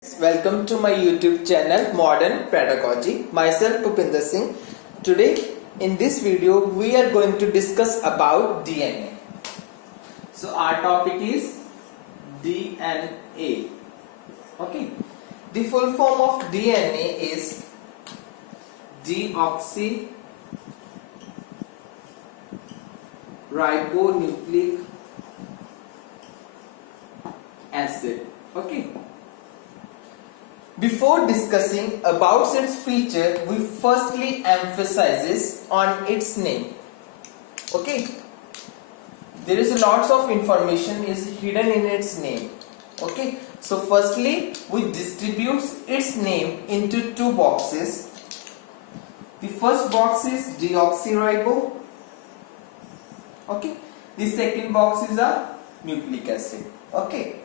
Welcome to my YouTube channel Modern Pedagogy. Myself Pupinder Singh. Today in this video we are going to discuss about DNA. So our topic is DNA. Okay. The full form of DNA is deoxyribonucleic acid. Okay. Before discussing about its feature, we firstly emphasizes on its name. Okay, there is lots of information is hidden in its name. Okay, so firstly we distribute its name into two boxes. The first box is deoxyribo. Okay, the second box is a nucleic acid. Okay,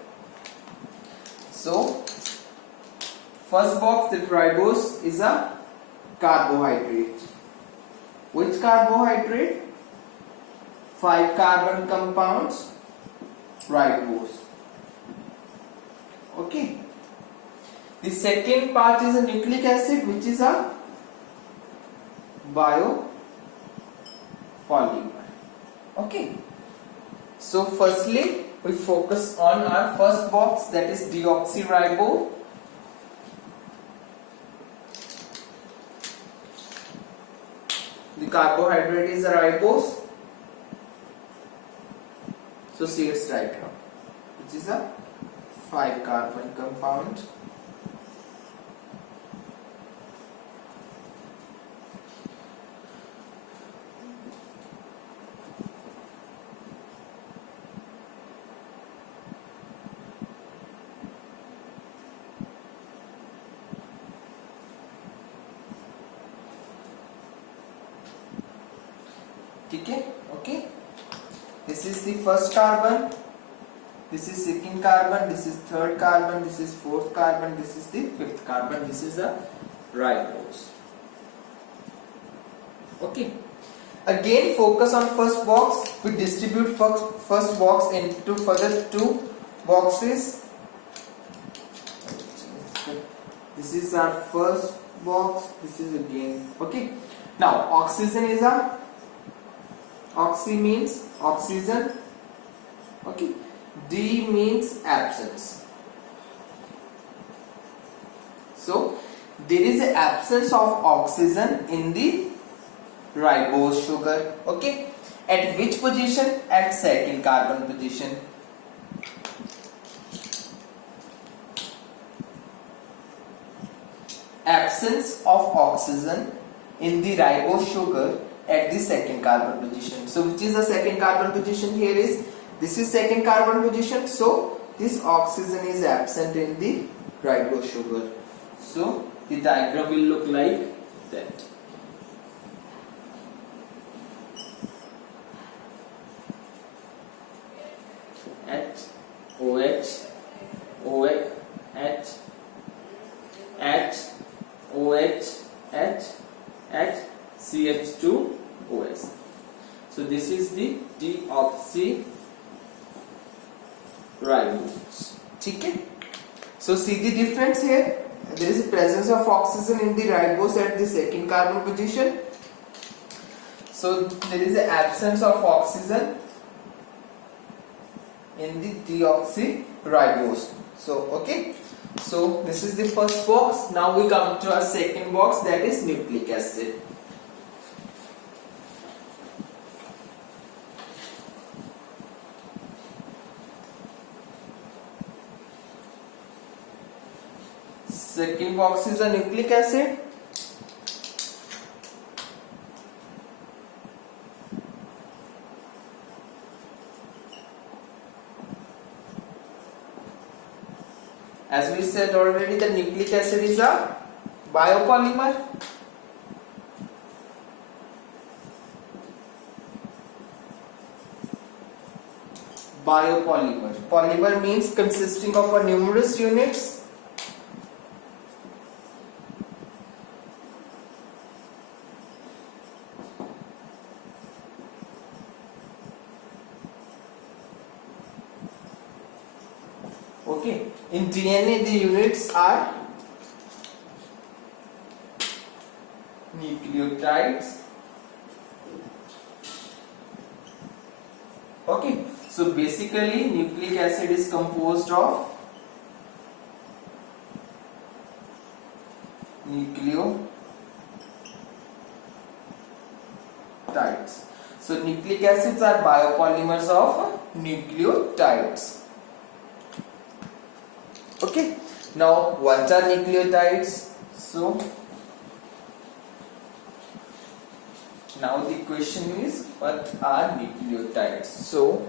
so first box, the ribose is a carbohydrate. Which carbohydrate? 5 carbon compounds, ribose. Okay. The second part is a nucleic acid, which is a biopolymer. Okay. So firstly, we focus on our first box, that is deoxyribo. The carbohydrate is a ribose. So see its diagram, which is a 5 carbon compound. Okay, this is the first carbon, this is second carbon, this is third carbon, this is fourth carbon, this is the fifth carbon, this is a ribose. Okay, again focus on first box. We distribute first box into further two boxes. This is our first box, this is again. Okay, now oxygen is a oxy means oxygen. Okay, D means absence. So there is an absence of oxygen in the ribose sugar. Okay, at which position? At second carbon position. Absence of oxygen in the ribose sugar at the second carbon position. So which is the second carbon position? Here is, this is second carbon position, so this oxygen is absent in the ribose sugar. So the diagram will look like that. H, OH, OH, H, H, OH, H, H, CH2OS. So this is the deoxyribose. Okay. So see the difference here. There is a presence of oxygen in the ribose at the second carbon position. So there is an absence of oxygen in the deoxyribose. So okay. So this is the first box. Now we come to our second box, that is nucleic acid. Second box is a nucleic acid. As we said already, the nucleic acid is a biopolymer. Biopolymer. Polymer means consisting of a numerous units. Okay, In DNA, the units are nucleotides. Okay, so basically nucleic acid is composed of nucleotides. So nucleic acids are biopolymers of nucleotides. Okay, now what are nucleotides? So now the question is, what are nucleotides? So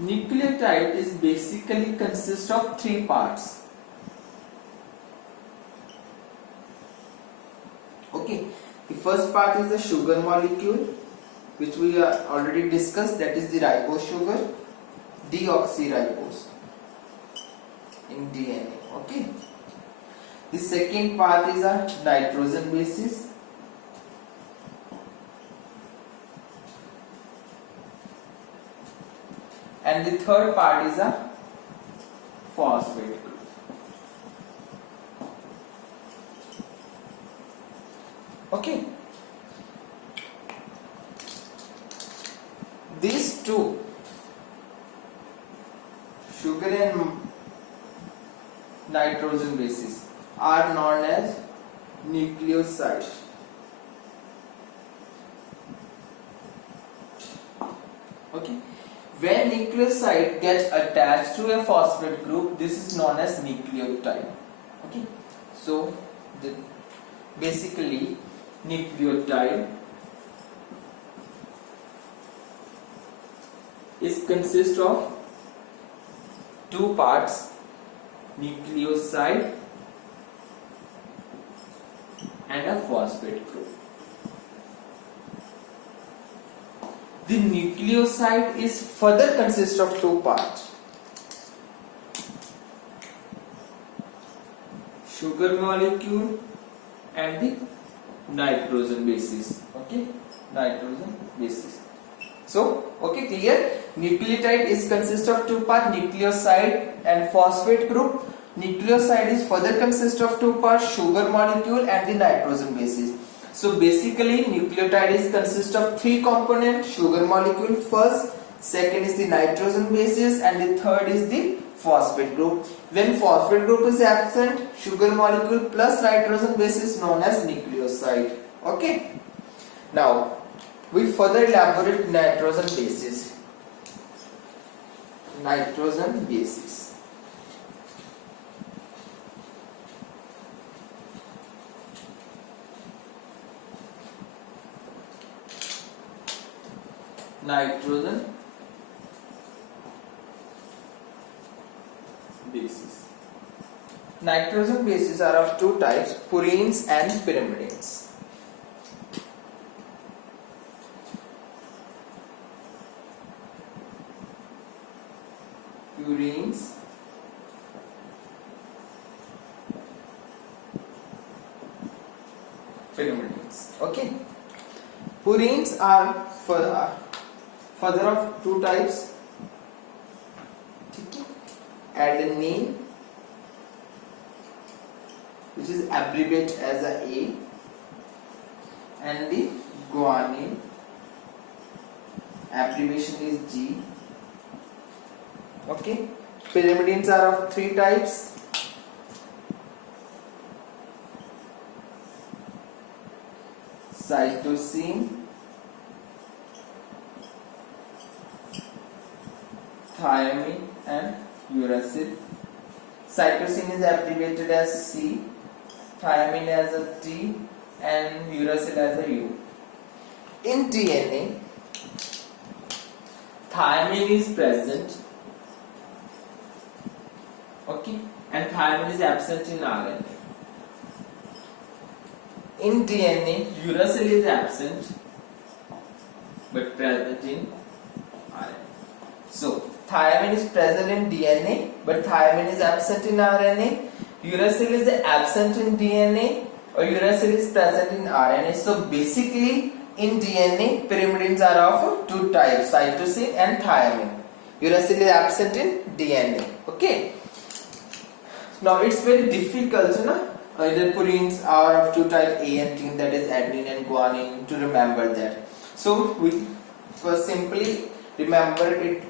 nucleotide is basically consists of three parts. Okay, the first part is the sugar molecule, which we already discussed, that is the ribose sugar, deoxyribose in DNA. Okay, the second part is a nitrogen bases, and the third part is a phosphate group. Okay, these two, sugar and nitrogen bases, are known as nucleosides. Okay, when nucleoside gets attached to a phosphate group, this is known as nucleotide. Okay, so basically nucleotide is consist of two parts, nucleoside and a phosphate group. The nucleoside is further consists of two parts, sugar molecule and the nitrogen bases. Okay, nitrogen bases. So, okay, clear? Nucleotide is consist of two parts, nucleoside and phosphate group. Nucleoside is further consist of two parts, sugar molecule and the nitrogen bases. So basically nucleotide is consist of three components, sugar molecule first, second is the nitrogen bases, and the third is the phosphate group. When phosphate group is absent, sugar molecule plus nitrogen base is known as nucleoside. Okay, now we further elaborate nitrogen bases. Nitrogen bases. Nitrogen bases. Nitrogen bases are of two types, purines and pyrimidines. Purines pyrimidines. Okay, purines are further of two types. Adenine, which is abbreviated as a A, and the guanine, abbreviation is G. Okay, pyrimidines are of three types. Cytosine, thiamine and uracil. Cytosine is abbreviated as C, thiamine as a T, and uracil as a U. In DNA, thiamine is present, okay, and thiamine is absent in RNA. In DNA, uracil is absent but present in RNA. So thiamine is present in DNA but thiamine is absent in RNA. Uracil is absent in DNA or uracil is present in RNA. So basically in DNA, pyrimidines are of two types, cytosine and thymine. Uracil is absent in DNA. Okay. Now it's very difficult, na? The purines are of two types, A and T, that is adenine and guanine, to remember that. So we first simply remember it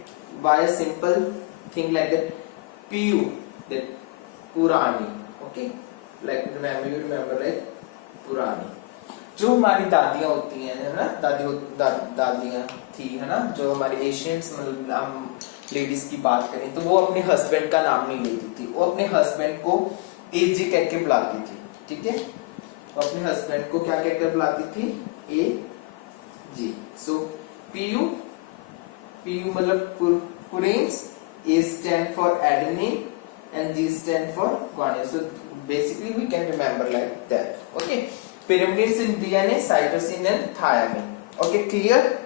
by a simple thing like that. PU, that पुरानी. Okay, like remember like पुरानी. जो हमारी दादियाँ होती हैं, है ना, दादियाँ थी, है ना, जो हमारी एशियंस, मतलब हम लेडीज की बात करें तो वो अपने हस्बैंड का नाम नहीं लेती थी, वो अपने हस्बैंड को एजी कह के बुलाती थी. ठीक है, वो अपने हस्बैंड को क्या कहकर बुलाती थी? ए जी. सो पीयू, पीयू मतलब purines, A stand for adenine and G stand for guanine. So basically we can remember like that. Okay, pyrimidines in DNA, cytosine and thymine. Okay, clear?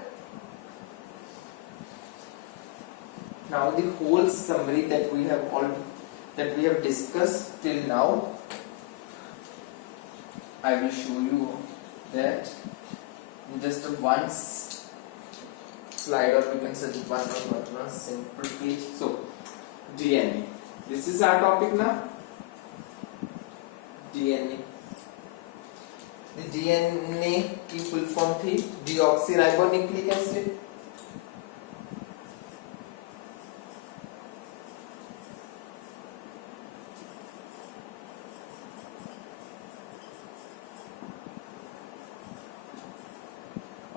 Now the whole summary that we have discussed till now, I will show you that in just one slide, or we can say one simple page. So DNA. This is our topic now. DNA. The DNA की full form थी deoxyribonucleic acid.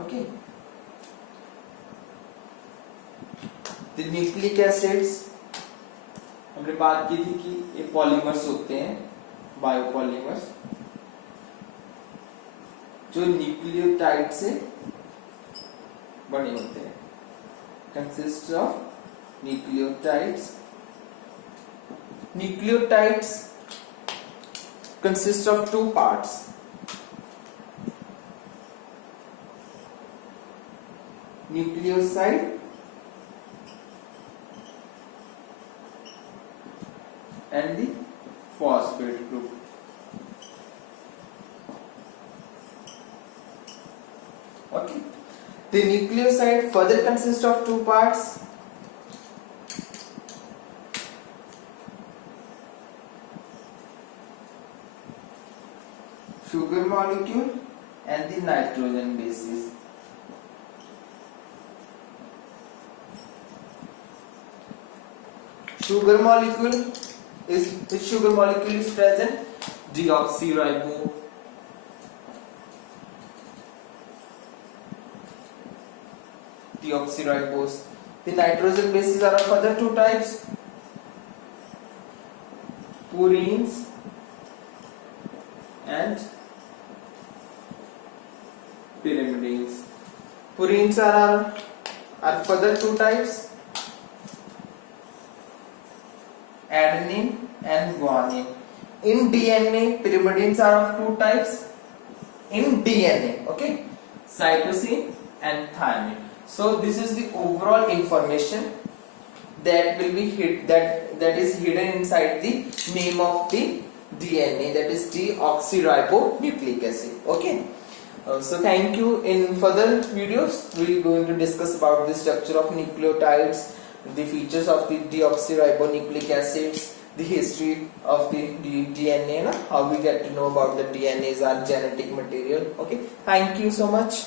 Okay. The nucleic acids, हमने बात की थी कि ये polymers होते हैं, बायोपॉलीमर्स, जो न्यूक्लियोटाइड से बने होते हैं. Consist of nucleotides. Nucleotides consist of two parts. Nucleoside and the phosphate group. Okay, the nucleoside further consists of two parts. Sugar molecule and the nitrogen bases. Sugar molecule is, which sugar molecule is present? Deoxyribose. Deoxyribose. The nitrogen bases are of other two types, purines and pyrimidines. Purines are further two types, adenine and guanine. In DNA, pyrimidines are of two types. In DNA, okay, cytosine and thymine. So this is the overall information that will be that is hidden inside the name of the DNA, that is deoxyribonucleic acid. Okay. So thank you. In further videos, we are going to discuss about the structure of nucleotides, the features of the deoxyribonucleic acids, the history of the DNA, how we get to know about the DNAs, our genetic material. Okay, thank you so much.